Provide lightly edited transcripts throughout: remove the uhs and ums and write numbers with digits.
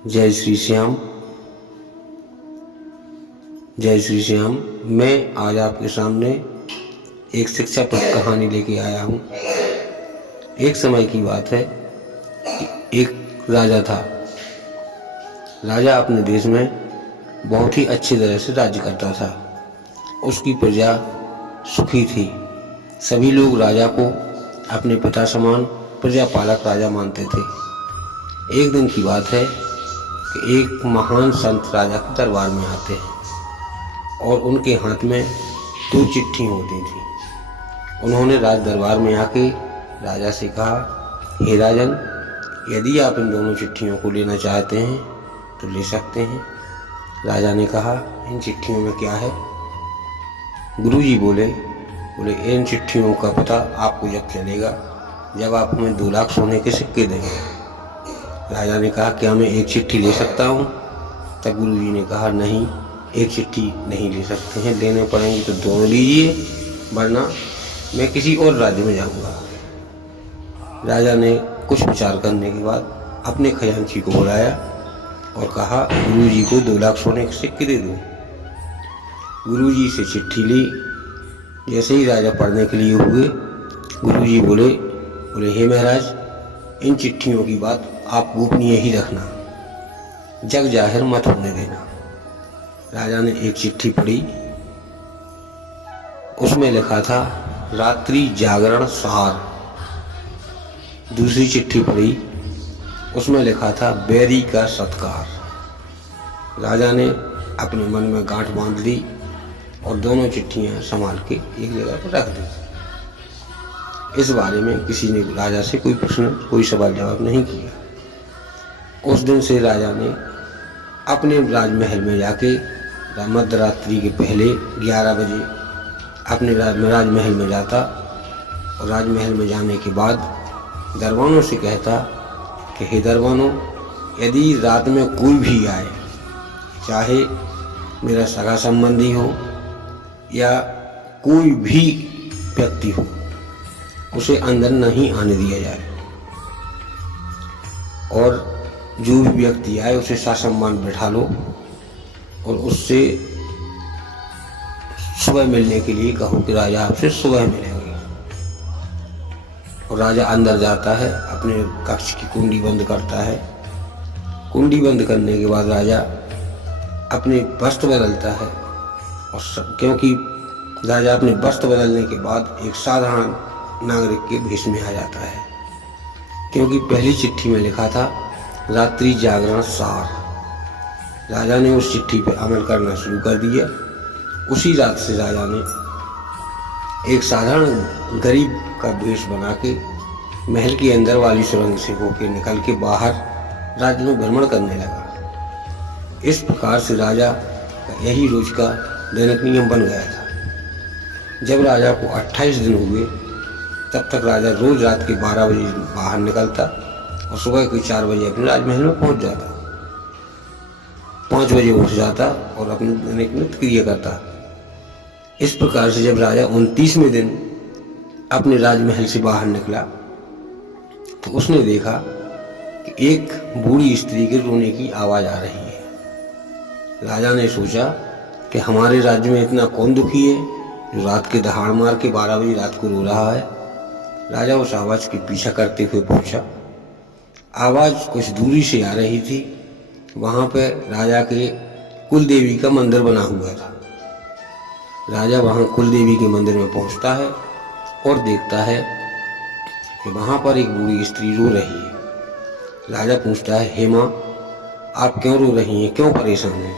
जय श्री श्याम। जय श्री श्याम। मैं आज आपके सामने एक शिक्षाप्रद कहानी लेके आया हूँ। एक समय की बात है कि एक राजा था। राजा अपने देश में बहुत ही अच्छी तरह से राज्य करता था। उसकी प्रजा सुखी थी। सभी लोग राजा को अपने पिता समान प्रजा पालक राजा मानते थे। एक दिन की बात है कि एक महान संत राजा के दरबार में आते हैं और उनके हाथ में 2 चिट्ठी होती थी। उन्होंने राज दरबार में आके राजा से कहा, हे राजन, यदि आप इन दोनों चिट्ठियों को लेना चाहते हैं तो ले सकते हैं। राजा ने कहा, इन चिट्ठियों में क्या है? गुरुजी बोले इन चिट्ठियों का पता आपको जब चलेगा जब आप हमें 2 लाख सोने के सिक्के देंगे। राजा ने कहा, क्या मैं एक चिट्ठी ले सकता हूँ? तब गुरुजी ने कहा, नहीं, एक चिट्ठी नहीं ले सकते हैं, लेने पड़ेंगे तो दोनों लीजिए, वरना मैं किसी और राज्य में जाऊँगा। राजा ने कुछ विचार करने के बाद अपने खजांची को बुलाया और कहा, गुरुजी को 2 लाख सोने के सिक्के दे दो। गुरुजी से चिट्ठी ली। जैसे ही राजा पढ़ने के लिए हुए, गुरुजी बोले, हे महाराज, इन चिट्ठियों की बात आप गोपनीय ही रखना, जग जाहिर मत होने देना। राजा ने एक चिट्ठी पढ़ी। उसमें लिखा था, रात्रि जागरण सार। दूसरी चिट्ठी पढ़ी। उसमें लिखा था, बैरी का सत्कार। राजा ने अपने मन में गांठ बांध ली और दोनों चिट्ठियां संभाल के एक जगह पर रख दी। इस बारे में किसी ने राजा से कोई प्रश्न, कोई सवाल जवाब नहीं किया। उस दिन से राजा ने अपने राजमहल में जाके मध्यरात्रि के पहले 11 बजे अपने राजमहल में जाता और राजमहल में जाने के बाद दरबानों से कहता कि हे दरबानों, यदि रात में कोई भी आए, चाहे मेरा सगा संबंधी हो या कोई भी व्यक्ति हो, उसे अंदर नहीं आने दिया जाए और जो भी व्यक्ति आए उसे ससम्मान बैठा लो और उससे सुबह मिलने के लिए कहो कि राजा आपसे सुबह मिलेंगे। और राजा अंदर जाता है, अपने कक्ष की कुंडी बंद करता है। कुंडी बंद करने के बाद राजा अपने वस्त्र बदलता है और क्योंकि राजा अपने वस्त्र बदलने के बाद एक साधारण नागरिक के भेष में आ जाता है, क्योंकि पहली चिट्ठी में लिखा था रात्रि जागरण सार। राजा ने उस चिट्ठी पर अमल करना शुरू कर दिया। उसी रात से राजा ने एक साधारण गरीब का भेष बना के महल के अंदर वाली सुरंग से होकर निकल के बाहर राज्य में भ्रमण करने लगा। इस प्रकार से राजा का यही रोज का दैनिक नियम बन गया था। जब राजा को 28 दिन हुए, तब तक राजा रोज रात के 12 बजे बाहर निकलता और सुबह के 4 बजे अपने राजमहल में पहुंच जाता। 5 बजे उठ जाता और अपनी दैनिक नित्य क्रिया करता। इस प्रकार से जब राजा 29वें दिन अपने राजमहल से बाहर निकला तो उसने देखा कि एक बूढ़ी स्त्री के रोने की आवाज आ रही है। राजा ने सोचा कि हमारे राज्य में इतना कौन दुखी है जो रात के दहाड़ मार के 12 बजे रात को रो रहा है। राजा उस आवाज के पीछा करते हुए पहुंचा। आवाज कुछ दूरी से आ रही थी। वहां पर राजा के कुल देवी का मंदिर बना हुआ था। राजा वहां कुल देवी के मंदिर में पहुंचता है और देखता है कि वहां पर एक बूढ़ी स्त्री रो रही है। राजा पूछता है, हे माँ, आप क्यों रो रही हैं, क्यों परेशान हैं?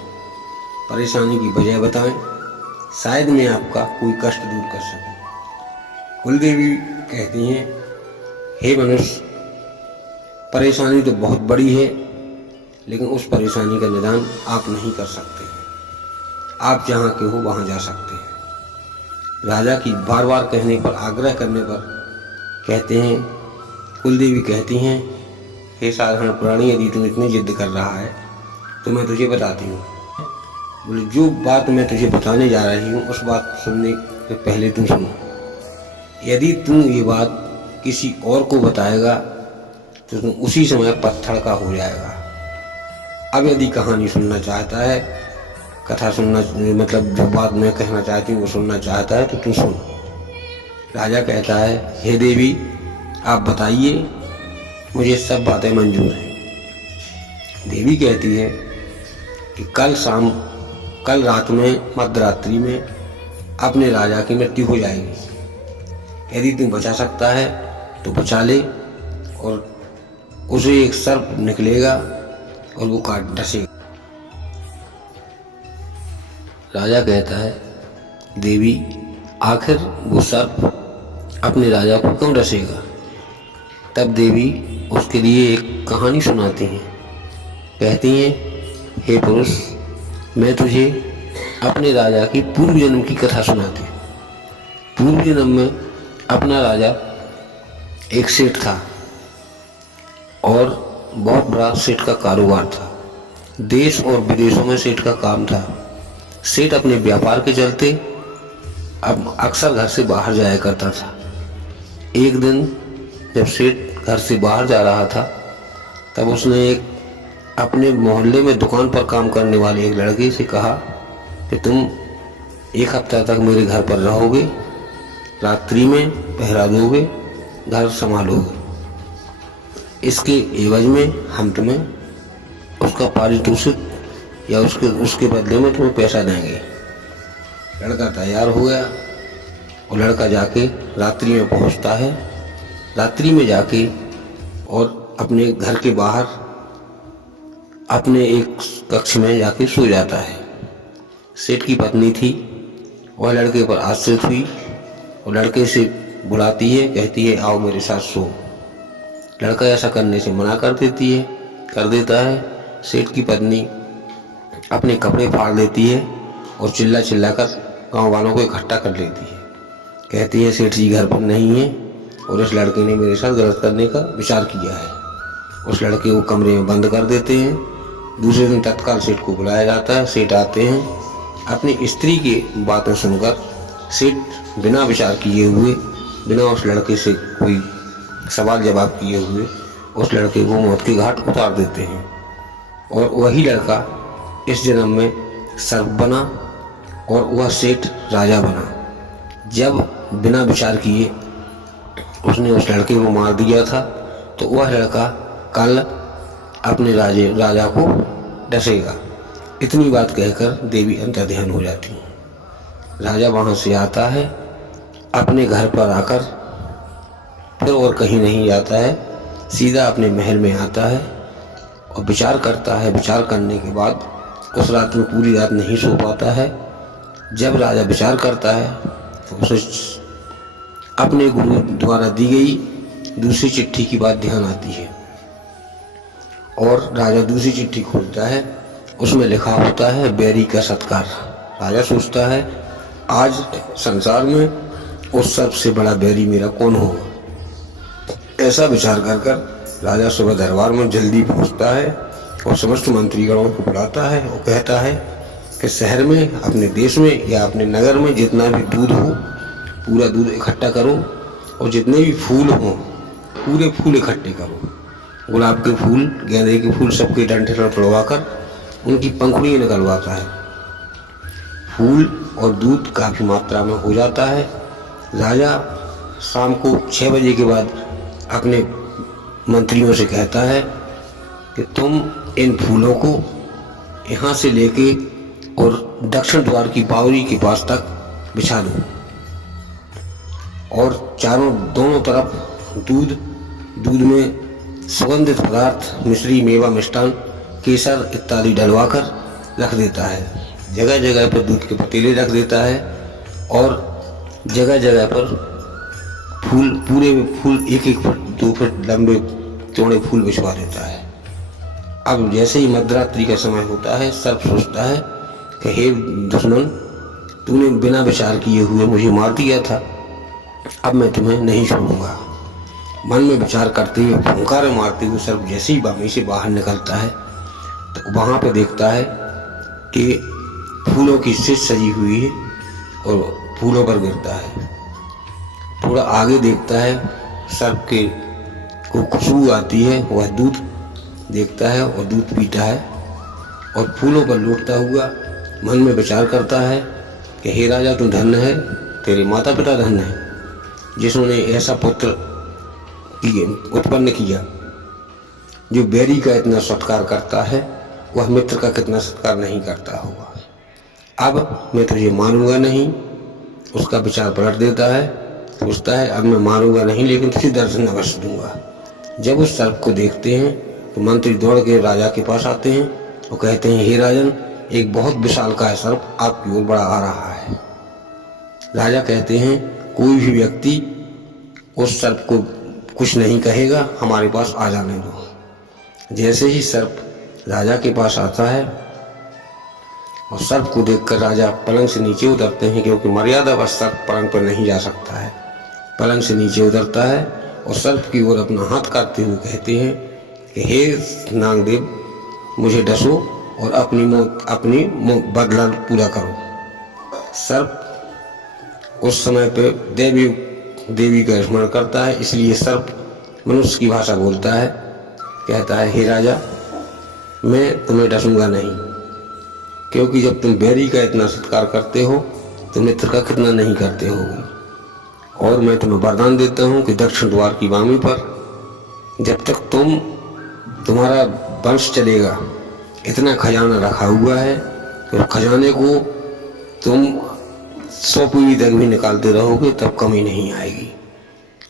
परेशानी की वजह बताएं, शायद मैं आपका कोई कष्ट दूर कर सकूं। कुल देवी कहती हैं, हे मनुष्य, परेशानी तो बहुत बड़ी है, लेकिन उस परेशानी का निदान आप नहीं कर सकते हैं। आप जहाँ के हो वहाँ जा सकते हैं। राजा की बार बार कहने पर, आग्रह करने पर कहते हैं, कुलदेवी कहती हैं, हे साधारण प्राणी, यदि तुम इतनी जिद कर रहा है तो मैं तुझे बताती हूँ। बोले, जो बात मैं तुझे बताने जा रही हूँ उस बात सुनने से पहले तुम सुनो। यदि तुम ये बात किसी और को बताएगा तो तुम उसी समय पत्थर का हो जाएगा। अब यदि कहानी सुनना चाहता है, कथा सुनना, मतलब जो बात मैं कहना चाहती हूँ वो सुनना चाहता है तो तू सुन। राजा कहता है, हे देवी आप बताइए, मुझे सब बातें मंजूर हैं। देवी कहती है कि कल रात में मध्यरात्रि में अपने राजा की मृत्यु हो जाएगी। यदि तुम बचा सकता है तो बचा ले, और उसे एक सर्प निकलेगा और वो काट डसेगा। राजा कहता है, देवी आखिर वो सर्प अपने राजा को क्यों डसेगा? तब देवी उसके लिए एक कहानी सुनाती हैं। कहती हैं, हे पुरुष, मैं तुझे अपने राजा की पूर्व जन्म की कथा सुनाती हूँ। पूर्व जन्म में अपना राजा एक सेठ था और बहुत बड़ा सेठ का कारोबार था। देश और विदेशों में सेठ का काम था। सेठ अपने व्यापार के चलते अब अक्सर घर से बाहर जाया करता था। एक दिन जब सेठ घर से बाहर जा रहा था तब उसने अपने मोहल्ले में दुकान पर काम करने वाले एक लड़के से कहा कि तुम एक हफ्ता तक मेरे घर पर रहोगे, रात्रि में पहरा दोगे, घर संभालोगे। इसके एवज में हम तुम्हें उसका पारितोषिक या उसके बदले में तुम्हें पैसा देंगे। लड़का तैयार हो गया और लड़का जाके रात्रि में पहुंचता है। रात्रि में जाके और अपने घर के बाहर अपने एक कक्ष में जाके सो जाता है। सेठ की पत्नी थी, वह लड़के पर आश्रित हुई और लड़के से बुलाती है, कहती है आओ मेरे साथ सो। लड़का ऐसा करने से मना कर देता है। सेठ की पत्नी अपने कपड़े फाड़ देती है और चिल्ला कर गांव वालों को इकट्ठा कर लेती है। कहती है सेठ जी घर पर नहीं है और इस लड़के ने मेरे साथ गलत करने का विचार किया है। उस लड़के को कमरे में बंद कर देते हैं। दूसरे दिन तत्काल सेठ को बुलाया जाता है। सेठ आते हैं। अपनी स्त्री की बातें सुनकर सेठ बिना विचार किए हुए, बिना उस लड़के से कोई सवाल जवाब किए हुए उस लड़के को मौत के घाट उतार देते हैं। और वही लड़का इस जन्म में सर्प बना और वह सेठ राजा बना। जब बिना विचार किए उसने उस लड़के को मार दिया था तो वह लड़का कल अपने राजा को डसेगा। इतनी बात कहकर देवी अंतर्ध्यान हो जाती है। राजा वहाँ से आता है, अपने घर पर आकर फिर और कहीं नहीं जाता है, सीधा अपने महल में आता है और विचार करता है। विचार करने के बाद उस रात में पूरी रात नहीं सो पाता है। जब राजा विचार करता है तो उसे अपने गुरु द्वारा दी गई दूसरी चिट्ठी की बात ध्यान आती है और राजा दूसरी चिट्ठी खोलता है। उसमें लिखा होता है बैरी का सत्कार। राजा सोचता है आज संसार में उस सबसे बड़ा बैरी मेरा कौन होगा। ऐसा विचार कर राजा सुबह दरबार में जल्दी पहुंचता है और समस्त मंत्रीगणों को बुलाता है और कहता है कि शहर में, अपने देश में या अपने नगर में जितना भी दूध हो पूरा दूध इकट्ठा करो और जितने भी फूल हों पूरे फूल इकट्ठे करो। गुलाब के फूल, गेंदे के फूल सबके डंठल पर तोड़वा कर उनकी पंखुड़ियाँ निकलवाता है। फूल और दूध काफ़ी मात्रा में हो जाता है। राजा शाम को 6 बजे के बाद अपने मंत्रियों से कहता है कि तुम इन फूलों को यहाँ से लेके और दक्षिण द्वार की बावरी के पास तक बिछा दो और दोनों तरफ दूध में सुगंधित पदार्थ, मिश्री, मेवा, मिष्टान, केसर इत्यादि डलवाकर रख देता है। जगह जगह पर दूध के पतीले रख देता है और जगह जगह पर पूरे फूल 1-1 फुट 2 फुट लंबे चौड़े फूल बिछवा देता है। अब जैसे ही मध्यरात्रि का समय होता है, सर्प सोचता है कि हे दुश्मन, तूने बिना विचार किए हुए मुझे मार दिया था, अब मैं तुम्हें नहीं छोड़ूंगा। मन में विचार करते हुए, फुंकार मारते हुए सर्प जैसे ही बामी से बाहर निकलता है तो वहाँ पे देखता है कि फूलों की शिश सजी हुई है और फूलों पर गिरता है। थोड़ा आगे देखता है, सर्प को खुशबू आती है, वह दूध देखता है और दूध पीता है और फूलों पर लौटता हुआ मन में विचार करता है कि हे राजा, तू धन्य है, तेरे माता पिता धन्य है जिन्होंने ऐसा पुत्र उत्पन्न किया जो बैरी का इतना सत्कार करता है, वह मित्र का कितना सत्कार नहीं करता होगा। अब मैं तुझे मारूंगा नहीं। उसका विचार पलट देता है, सोचता है अब मैं मारूंगा नहीं, लेकिन तुझे दर्शन अवश्य दूंगा। जब उस सर्प को देखते हैं तो मंत्री दौड़ के राजा के पास आते हैं और कहते हैं, हे राजन, एक बहुत विशालकाय सर्प आपकी ओर बढ़ा आ रहा है। राजा कहते हैं, कोई भी व्यक्ति उस सर्प को कुछ नहीं कहेगा, हमारे पास आ जाने दो। जैसे ही सर्प राजा के पास आता है और सर्प को देखकर राजा पलंग से नीचे उतरते हैं, क्योंकि मर्यादावश सर्प पलंग पर नहीं जा सकता है। पलंग से नीचे उतरता है और सर्प की ओर अपना हाथ काटते हुए कहते हैं कि हे नागदेव, मुझे डसो और अपनी बदला पूरा करो। सर्प उस समय पे देवी का स्मरण करता है, इसलिए सर्प मनुष्य की भाषा बोलता है। कहता है, हे राजा, मैं तुम्हें डसूंगा नहीं, क्योंकि जब तुम बैरी का इतना सत्कार करते हो तो मित्र का कितना नहीं करते होगे। और मैं तुम्हें वरदान देता हूँ कि दक्षिण द्वार की वामी पर जब तक तुम्हारा वंश चलेगा, इतना खजाना रखा हुआ है कि उस खजाने को तुम 100 पीढ़ी तक भी निकालते रहोगे तब कमी नहीं आएगी।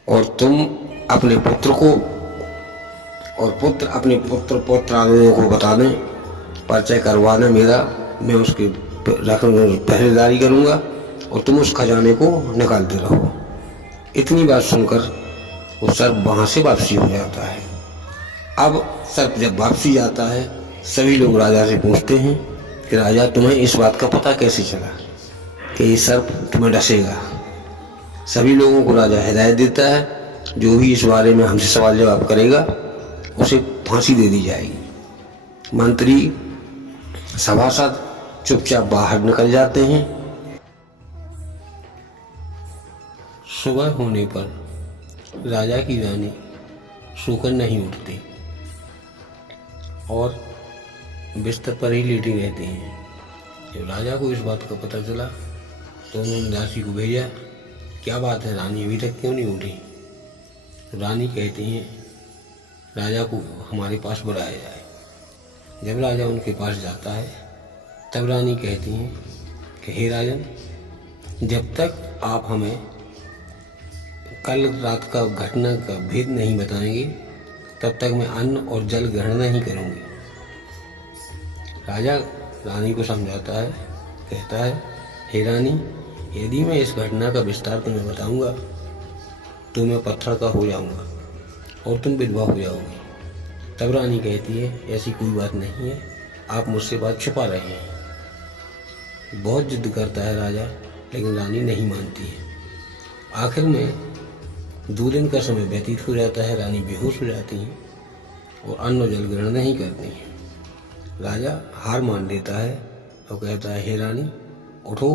और तुम अपने पुत्र को और पुत्र अपने पुत्र आदि को बता दें, परिचय करवा दें मेरा, मैं उसके पहरेदारी करूँगा और तुम उस खजाने को निकालते रहो। इतनी बात सुनकर वो सर्प वहाँ से वापसी हो जाता है। अब सर्प जब वापसी जाता है, सभी लोग राजा से पूछते हैं कि राजा, तुम्हें इस बात का पता कैसे चला कि ये सर्प तुम्हें डसेगा। सभी लोगों को राजा हिदायत देता है, जो भी इस बारे में हमसे सवाल जवाब करेगा उसे फांसी दे दी जाएगी। मंत्री सभासद चुपचाप बाहर निकल जाते हैं। सुबह होने पर राजा की रानी सोकर नहीं उठती और बिस्तर पर ही लेटी रहती हैं। जब राजा को इस बात का पता चला तो उन्होंने दासी को भेजा, क्या बात है रानी, अभी तक क्यों नहीं उठी? तो रानी कहती हैं, राजा को हमारे पास बुलाया जाए। जब राजा उनके पास जाता है तब रानी कहती हैं कि हे राजन, जब तक आप हमें कल रात का घटना का भेद नहीं बताएंगे तब तक मैं अन्न और जल ग्रहण नहीं करूँगी। राजा रानी को समझाता है, कहता है, हे रानी, यदि मैं इस घटना का विस्तार तुम्हें बताऊंगा तो मैं पत्थर का हो जाऊंगा और तुम विधवा हो जाओगी। तब रानी कहती है, ऐसी कोई बात नहीं है, आप मुझसे बात छुपा रहे हैं। बहुत जिद करता है राजा, लेकिन रानी नहीं मानती है। आखिर में 2 दिन का समय व्यतीत हो जाता है, रानी बेहोश हो जाती हैं और अन्न जल ग्रहण नहीं करती हैं। राजा हार मान लेता है और कहता है, हे रानी, उठो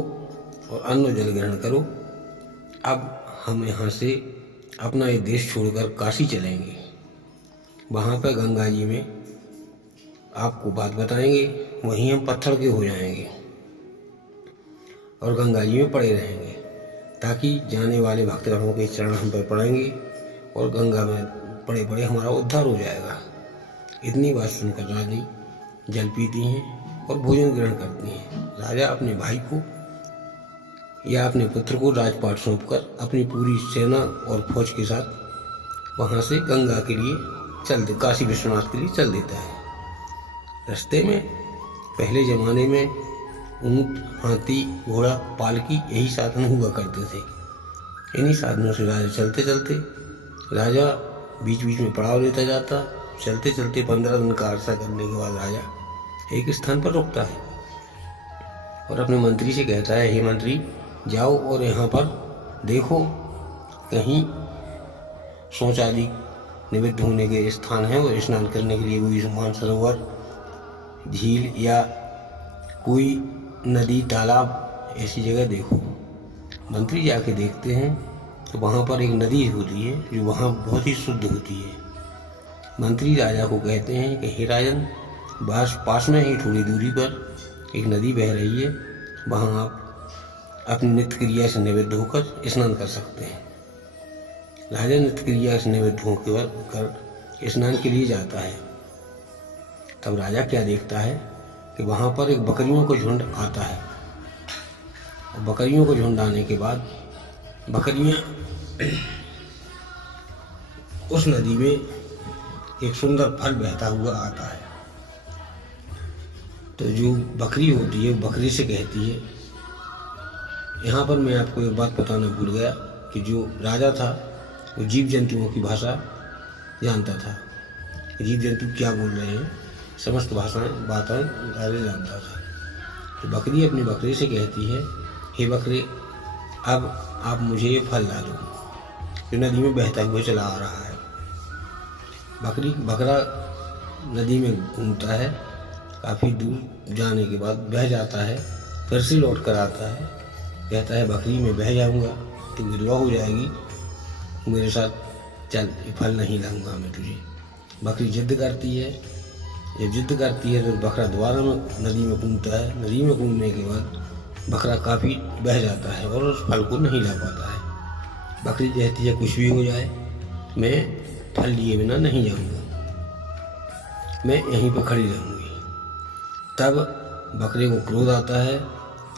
और अन्न जल ग्रहण करो। अब हम यहाँ से अपना ये देश छोड़कर काशी चलेंगे। वहाँ पर गंगा जी में आपको बात बताएंगे, वहीं हम पत्थर के हो जाएंगे और गंगा जी में पड़े रहेंगे, ताकि जाने वाले भक्तजनों के चरण हम पर पड़ेंगे और गंगा में पड़े पड़े हमारा उद्धार हो जाएगा। इतनी बात सुनकर रानी जल पीती हैं और भोजन ग्रहण करती हैं। राजा अपने भाई को या अपने पुत्र को राजपाट सौंपकर अपनी पूरी सेना और फौज के साथ वहाँ से गंगा के लिए काशी विश्वनाथ के लिए चल देता है। रास्ते में पहले ज़माने में ऊँट, हाथी, घोड़ा, पालकी यही साधन हुआ करते थे। इन्हीं साधनों से राजा चलते चलते राजा बीच बीच में पड़ाव लेता जाता। चलते चलते 15 दिन का अरसा करने के बाद राजा एक स्थान पर रुकता है और अपने मंत्री से कहता है, हे मंत्री, जाओ और यहाँ पर देखो कहीं शौच आदि निमित्त होने के स्थान हैं और स्नान करने के लिए कोई मानसरोवर, झील या कोई नदी, तालाब, ऐसी जगह देखो। मंत्री जाके देखते हैं तो वहाँ पर एक नदी होती है जो वहाँ बहुत ही शुद्ध होती है। मंत्री राजा को कहते हैं कि हे राजन, बस पास में ही थोड़ी दूरी पर एक नदी बह रही है, वहाँ आप अपनी नित्य क्रिया से निवृत्त होकर स्नान कर सकते हैं। राजा नित्य क्रिया से निवृत्त होकर स्नान के लिए जाता है। तब राजा क्या देखता है कि वहाँ पर एक बकरियों का झुंड आता है, और बकरियों को झुंड आने के बाद बकरियाँ उस नदी में एक सुंदर फल बहता हुआ आता है। तो जो बकरी होती है बकरी से कहती है, यहाँ पर मैं आपको एक बात बताना भूल गया कि जो राजा था वो जीव जंतुओं की भाषा जानता था, जीव जंतु क्या बोल रहे हैं, समस्त बातें राजा जानता था। तो बकरी अपनी बकरी से कहती है, हे बकरे, अब आप मुझे ये फल ला दो जो नदी में बहता हुआ चला आ रहा है। बकरा नदी में घूमता है, काफ़ी दूर जाने के बाद बह जाता है, फिर से लौट कर आता है, कहता है बकरी मैं बह जाऊंगा तो विधवा हो जाएगी, मेरे साथ चल, फल नहीं लाऊंगा मैं तुझे। बकरी जिद्द करती है, जब जिद्द करती है तो बकरा दोबारा नदी में कूदता है। नदी में कूदने के बाद बकरा काफ़ी बह जाता है और उस फल को नहीं ला पाता है। बकरी कहती है कुछ भी हो जाए मैं फल लिए बिना नहीं जाऊंगा, मैं यहीं पर खड़ी रहूँगी। तब बकरे को क्रोध आता है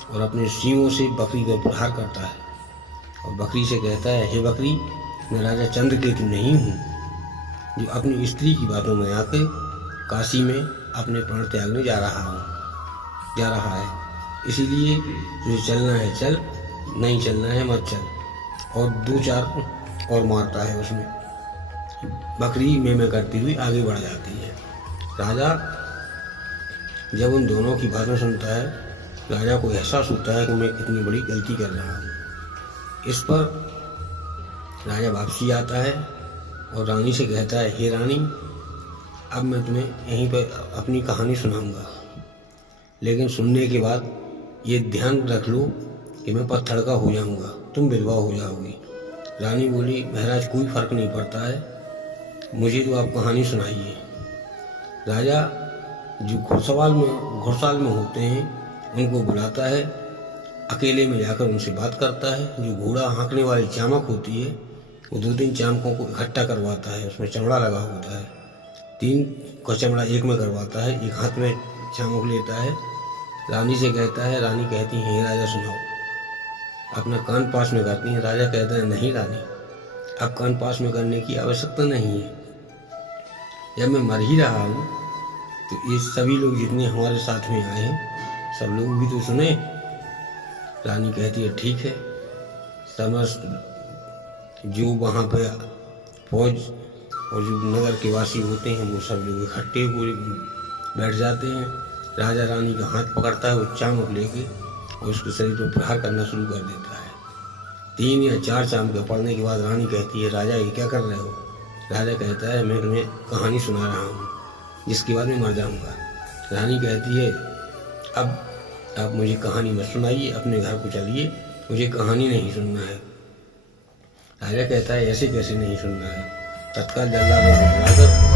और अपने सींगों से बकरी पर प्रहार करता है और बकरी से कहता है, हे बकरी, मैं राजा चंद्रकेतु नहीं हूँ जो अपनी स्त्री की बातों में आकर काशी में अपने प्राण त्यागने जा रहा है। इसीलिए तुझे चलना है चल, नहीं चलना है मत चल। और 2-4 और मारता है उसमें। बकरी में करती हुई आगे बढ़ जाती है। राजा जब उन दोनों की बातें सुनता है, राजा को एहसास होता है कि मैं कितनी बड़ी गलती कर रहा हूँ। इस पर राजा वापसी आता है और रानी से कहता है, हे रानी, अब मैं तुम्हें यहीं पर अपनी कहानी सुनाऊंगा, लेकिन सुनने के बाद ये ध्यान रख लो कि मैं पत्थर का हो जाऊंगा, तुम विधवा हो जाओगी। रानी बोली, महाराज कोई फर्क नहीं पड़ता है, मुझे तो आप कहानी सुनाइए। राजा जो घुड़साल में होते हैं उनको बुलाता है, अकेले में जाकर उनसे बात करता है। जो घोड़ा हाँकने वाली चामक होती है वो 2-3 चामकों को इकट्ठा करवाता है, उसमें चमड़ा लगा होता है, 3 का चमड़ा एक में करवाता है, एक हाथ में चामक लेता है, रानी से कहता है। रानी कहती है, हे राजा सुनाओ। अपना कान पास में करती है। राजा कहता है, नहीं रानी, अब कान पास में करने की आवश्यकता नहीं है, जब मैं मर ही रहा हूँ तो ये सभी लोग जितने हमारे साथ में आए हैं सब लोग भी तो सुने। रानी कहती है, ठीक है। समस्त जो वहाँ पे फौज और जो नगर के वासी होते हैं वो सब लोग इकट्ठे हुए बैठ जाते हैं। राजा रानी का हाथ पकड़ता है, वो चामक लेके और उसके शरीर पर प्रहार करना शुरू कर देता है। 3 या 4 चामके पड़ने के बाद रानी कहती है, राजा ये क्या कर रहे हो? राजा कहता है, मैं तुम्हें कहानी सुना रहा हूँ जिसके बाद में मर जाऊँगा। रानी कहती है, अब आप मुझे कहानी मत सुनाइए, अपने घर को चलिए, मुझे कहानी नहीं सुनना है। राजा कहता है, ऐसे कैसे नहीं सुनना है? तत्काल जल्लादों को बुलाकर